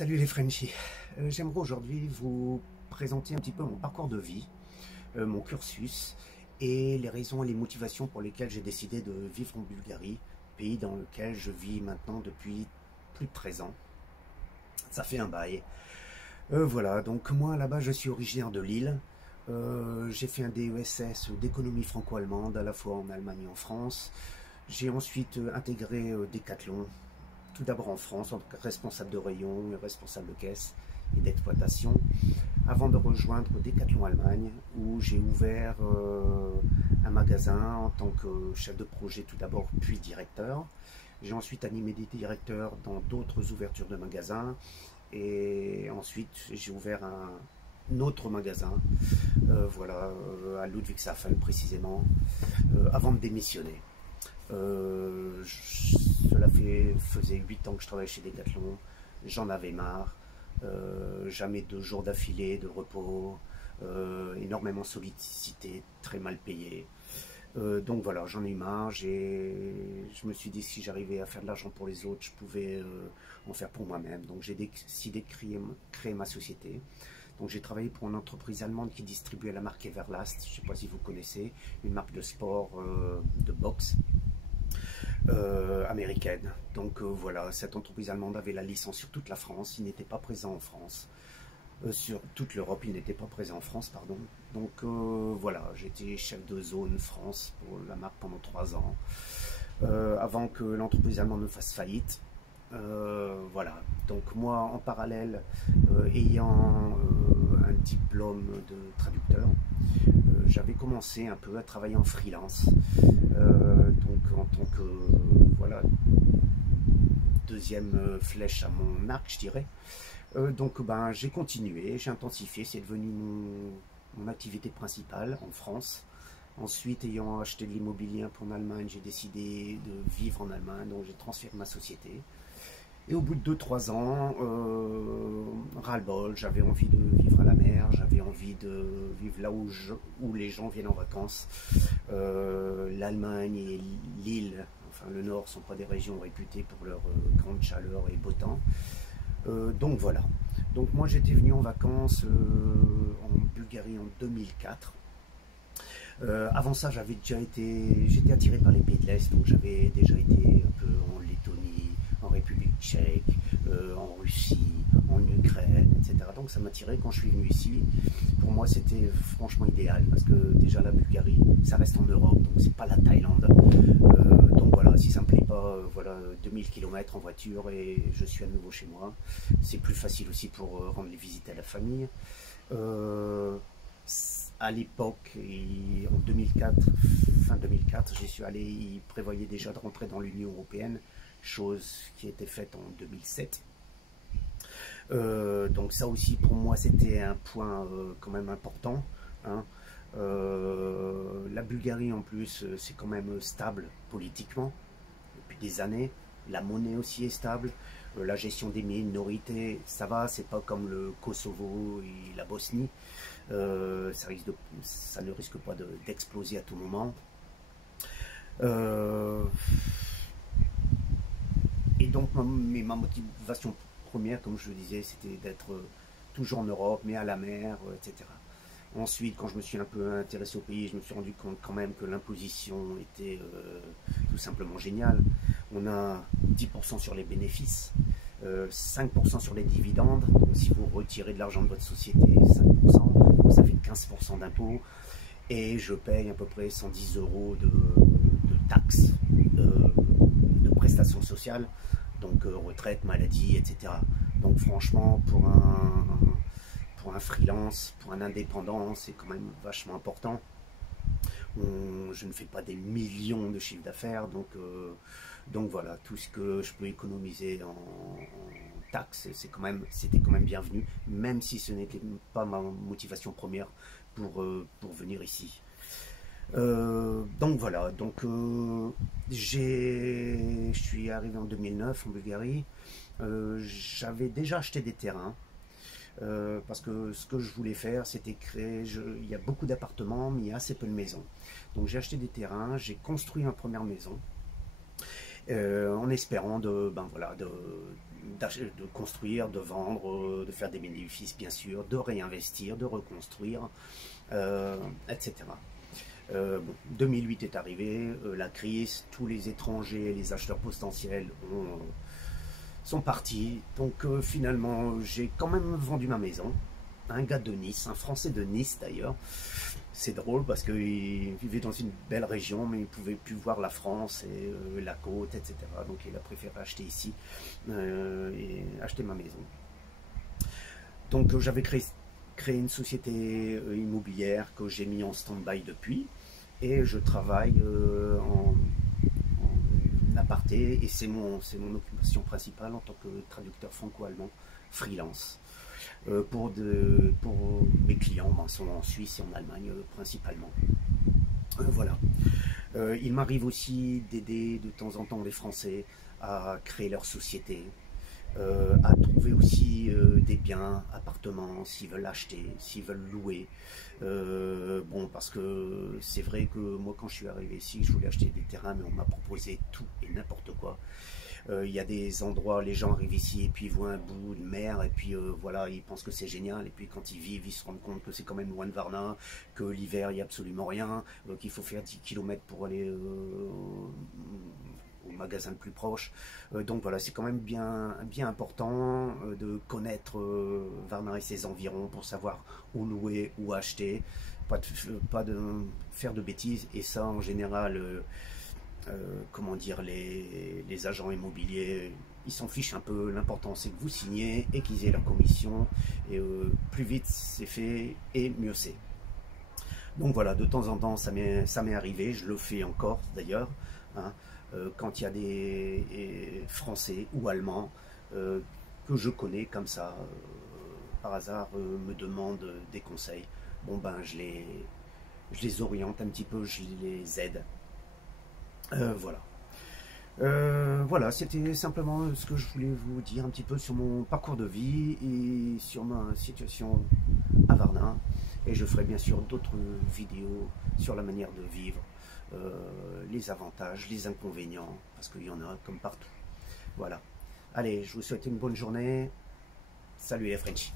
Salut les Frenchies, j'aimerais aujourd'hui vous présenter un petit peu mon parcours de vie, mon cursus et les raisons et les motivations pour lesquelles j'ai décidé de vivre en Bulgarie, pays dans lequel je vis maintenant depuis plus de 13 ans. Ça fait un bail. Voilà, donc moi là-bas je suis originaire de Lille. J'ai fait un DESS d'économie franco-allemande à la fois en Allemagne et en France. J'ai ensuite intégré Decathlon, tout d'abord en France, en tant que responsable de rayon, responsable de caisse et d'exploitation, avant de rejoindre Decathlon Allemagne, où j'ai ouvert un magasin en tant que chef de projet tout d'abord, puis directeur. J'ai ensuite animé des directeurs dans d'autres ouvertures de magasins, et ensuite j'ai ouvert un autre magasin, à Ludwigshafen précisément, avant de démissionner. Cela faisait 8 ans que je travaillais chez Decathlon, j'en avais marre, jamais 2 jours d'affilée de repos, énormément sollicité, très mal payé. Donc voilà, j'en ai eu marre, je me suis dit que si j'arrivais à faire de l'argent pour les autres, je pouvais en faire pour moi-même. Donc j'ai décidé de créer ma société. Donc j'ai travaillé pour une entreprise allemande qui distribuait la marque Everlast, je ne sais pas si vous connaissez, une marque de sport, de boxe. Américaine. Donc voilà, cette entreprise allemande avait la licence sur toute la France, il n'était pas présent en France. Sur toute l'Europe, il n'était pas présent en France, pardon. Donc voilà, j'étais chef de zone France pour la marque pendant 3 ans, avant que l'entreprise allemande ne fasse faillite. Voilà, donc moi en parallèle, ayant un diplôme de traducteur, j'avais commencé un peu à travailler en freelance, donc en tant que voilà, deuxième flèche à mon arc, je dirais. Donc ben, j'ai continué, j'ai intensifié, c'est devenu mon activité principale en France. Ensuite, ayant acheté de l'immobilier un peu en Allemagne, j'ai décidé de vivre en Allemagne, donc j'ai transféré ma société. Et au bout de 2-3 ans, ras-le-bol, j'avais envie de vivre à la mer, j'avais envie de vivre là où les gens viennent en vacances. L'Allemagne et l'île, enfin le Nord, ne sont pas des régions réputées pour leur grande chaleur et beau temps. Donc voilà. Donc moi j'étais venu en vacances en Bulgarie en 2004. Avant ça, j'étais attiré par les pays de l'Est, donc j'avais déjà été un peu en Lettonie, en République tchèque, en Russie, en Ukraine, etc. Donc ça m'attirait quand je suis venu ici. Pour moi, c'était franchement idéal, parce que déjà la Bulgarie, ça reste en Europe, donc c'est pas la Thaïlande. Donc voilà, si ça me plaît pas, voilà, 2000 km en voiture et je suis à nouveau chez moi. C'est plus facile aussi pour rendre les visites à la famille. À l'époque, en 2004, fin 2004, j'y suis allé, ils prévoyaient déjà de rentrer dans l'Union européenne, chose qui était faite en 2007. Donc ça aussi, pour moi, c'était un point quand même important, hein. La Bulgarie, en plus, c'est quand même stable politiquement, depuis des années. La monnaie aussi est stable. La gestion des minorités, ça va, c'est pas comme le Kosovo et la Bosnie. Ça ne risque pas d'exploser à tout moment. Et donc ma motivation première, comme je le disais, c'était d'être toujours en Europe, mais à la mer, etc. Ensuite, quand je me suis un peu intéressé au pays, je me suis rendu compte quand même que l'imposition était tout simplement géniale. On a 10% sur les bénéfices, 5% sur les dividendes. Donc si vous retirez de l'argent de votre société, 5%, donc ça fait 15% d'impôts. Et je paye à peu près 110 € de taxes, de prestations sociales, donc retraite, maladie, etc. Donc franchement, pour un freelance, pour un indépendant, c'est quand même vachement important. Je ne fais pas des millions de chiffres d'affaires, donc voilà, tout ce que je peux économiser en taxes, c'était quand même bienvenu, même si ce n'était pas ma motivation première pour venir ici. Donc voilà, je suis arrivé en 2009 en Bulgarie. J'avais déjà acheté des terrains. Parce que ce que je voulais faire, c'était créer, il y a beaucoup d'appartements, mais il y a assez peu de maisons. Donc j'ai acheté des terrains, j'ai construit ma première maison, en espérant de construire, de vendre, de faire des bénéfices bien sûr, de réinvestir, de reconstruire, etc. Bon, 2008 est arrivé, la crise, tous les étrangers, les acheteurs potentiels sont partis. Donc finalement, j'ai quand même vendu ma maison. Un gars de Nice, un Français de Nice d'ailleurs. C'est drôle parce qu'il vivait dans une belle région, mais il ne pouvait plus voir la France et la côte, etc. Donc il a préféré acheter ici et acheter ma maison. Donc j'avais créé une société immobilière que j'ai mis en stand-by depuis. Et je travaille en aparté et c'est mon occupation principale en tant que traducteur franco-allemand freelance. Pour mes clients, sont en Suisse et en Allemagne principalement. Voilà. Il m'arrive aussi d'aider de temps en temps les Français à créer leur société, à trouver aussi des biens, appartements, s'ils veulent acheter, s'ils veulent louer. Bon, parce que c'est vrai que moi quand je suis arrivé ici, je voulais acheter des terrains, mais on m'a proposé tout et n'importe quoi. Il y a des endroits, les gens arrivent ici et puis ils voient un bout de mer et puis voilà, ils pensent que c'est génial et puis quand ils vivent, ils se rendent compte que c'est quand même loin de Varna, que l'hiver il n'y a absolument rien, qu'il faut faire 10 km pour aller au magasin le plus proche. Donc voilà, c'est quand même bien important de connaître Varna et ses environs pour savoir où louer, où acheter, pas de faire de bêtises. Et ça, en général, comment dire, les agents immobiliers, ils s'en fichent un peu. L'important, c'est que vous signez et qu'ils aient leur commission. Et plus vite c'est fait, et mieux c'est. Donc voilà, de temps en temps, ça m'est arrivé, je le fais encore d'ailleurs, hein, quand il y a des Français ou Allemands que je connais comme ça, par hasard, me demandent des conseils. Bon ben, je les oriente un petit peu, je les aide. Voilà. Voilà, c'était simplement ce que je voulais vous dire un petit peu sur mon parcours de vie et sur ma situation à Varna. Et je ferai bien sûr d'autres vidéos sur la manière de vivre, les avantages, les inconvénients, parce qu'il y en a comme partout. Voilà. Allez, je vous souhaite une bonne journée. Salut les Frenchies.